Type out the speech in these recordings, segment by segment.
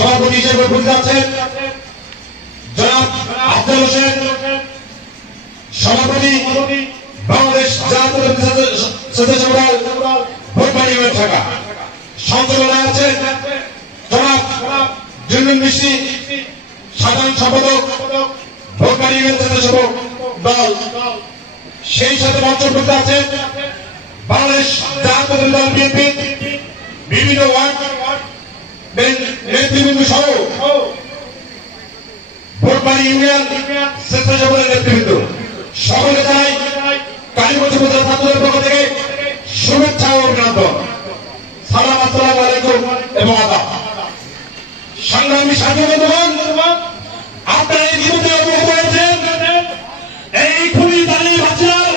সভাপতি হিসেবে উপস্থিত আছেন জনাব আব্দুল হোসেন, সভাপতি বাংলাদেশ জাতীয় দল ভোটবাড়ি ঢাকা সঞ্চালনায় আছেন জনাব জুলুন মিষ্টি, সাধারণ সম্পাদক ভোটবাড়ি স্বেচ্ছাসেবক দল। সেই সাথে মঞ্চ আছেন বাংলাদেশ জাতীয় দল বিএনপি, বিভিন্ন ওয়ার্ড নেতৃবৃন্দ সহ ভোটবাড়ি ইউনিয়ন স্বেচ্ছাসেবকের নেতৃবৃন্দ, সকলে জানাই কালীগঞ্জ ছাত্রদের পক্ষ থেকে শুভেচ্ছা ও অভিনন্দন। সালাম আসসালামু আলাইকুম এবং আদাব। সংগ্রামী সাথী বন্ধুগণ, আপনারা ইতিমধ্যে অবগত হয়েছেন এই খুনি দাঁড়িয়ে ভাবছিলাম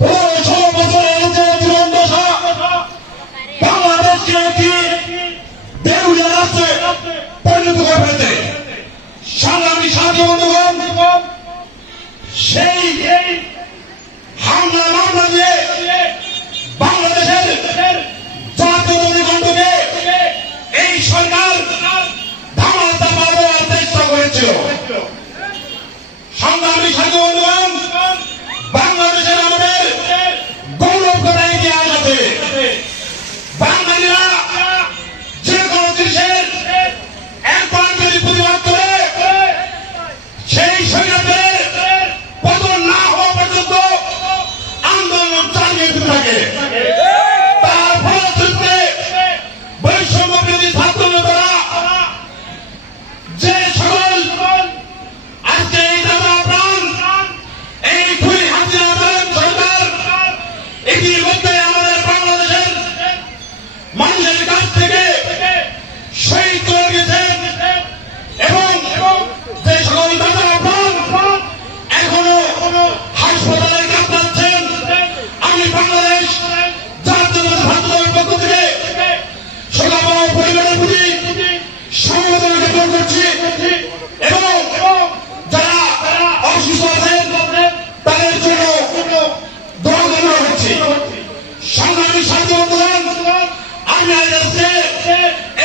পনেরো ষোলো বছরের জীবন দশা। বাংলাদেশকে রাষ্ট্রে পরিণত করে ফেলেছে সংগ্রামী সাথী বন্ধুগণ সেই হামলা মামলা দিয়ে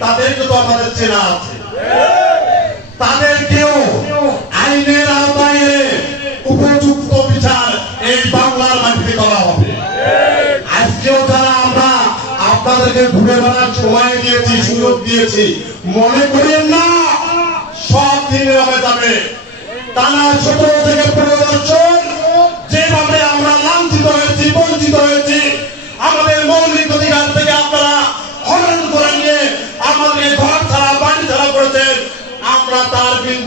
পারিনি তাদেরকে তো আমাদের চেনা আছে। আইনের আওতায় উপযুক্ত বিচার এই বাংলার মাটিতে করা হবে। আজকেও যারা আমরা আপনাদেরকে ঘুরে বেড়ার সময় দিয়েছি, সুযোগ দিয়েছি, মনে করেন না, সব দিনে হবে যাবে। টানা ছোট থেকে পনেরো বছর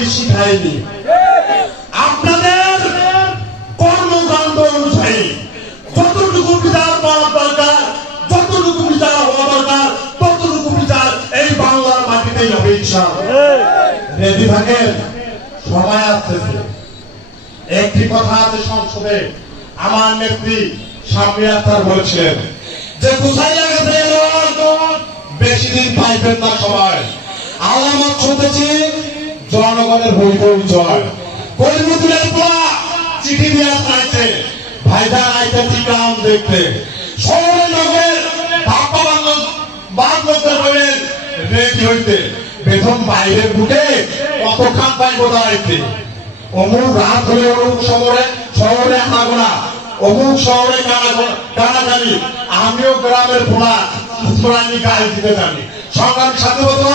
আমাদেরকে শিখায়নি আপনাদের কর্মকাণ্ড অনুযায়ী যতটুকু বিচার পাওয়া দরকার, যতটুকু বিচার হওয়া দরকার, ততটুকু বিচার এই বাংলার মাটিতেই হবে রেডি থাকেন? সময় আসতেছে একটি কথা আছে সংসদে, আমার নেত্রী সামনে আক্তার বলেছিলেন যে বুঝাইয়া গেছে বেশি দিন পাইবেন না সবাই। আলামত শুনতেছি জনগণের বই জয়। কলিমুদ্দিনের পোলা চিঠি দিয়ে ভাইজান আইতে ঠিকাম দেখতে। শহরে নগরে ধাপ্পা বান্ধব বাদ করতে রেডি হইতে। বেতন বাইরে বুটে কত খান পাইব দাঁড়াইতে অমুক রাত হলে অমুক শহরে শহরে আনাগোনা। অমুক শহরে কানাকানি আমিও গ্রামের পোলা পুরানি দিতে জানি। সংগ্রামী সাথে বলতো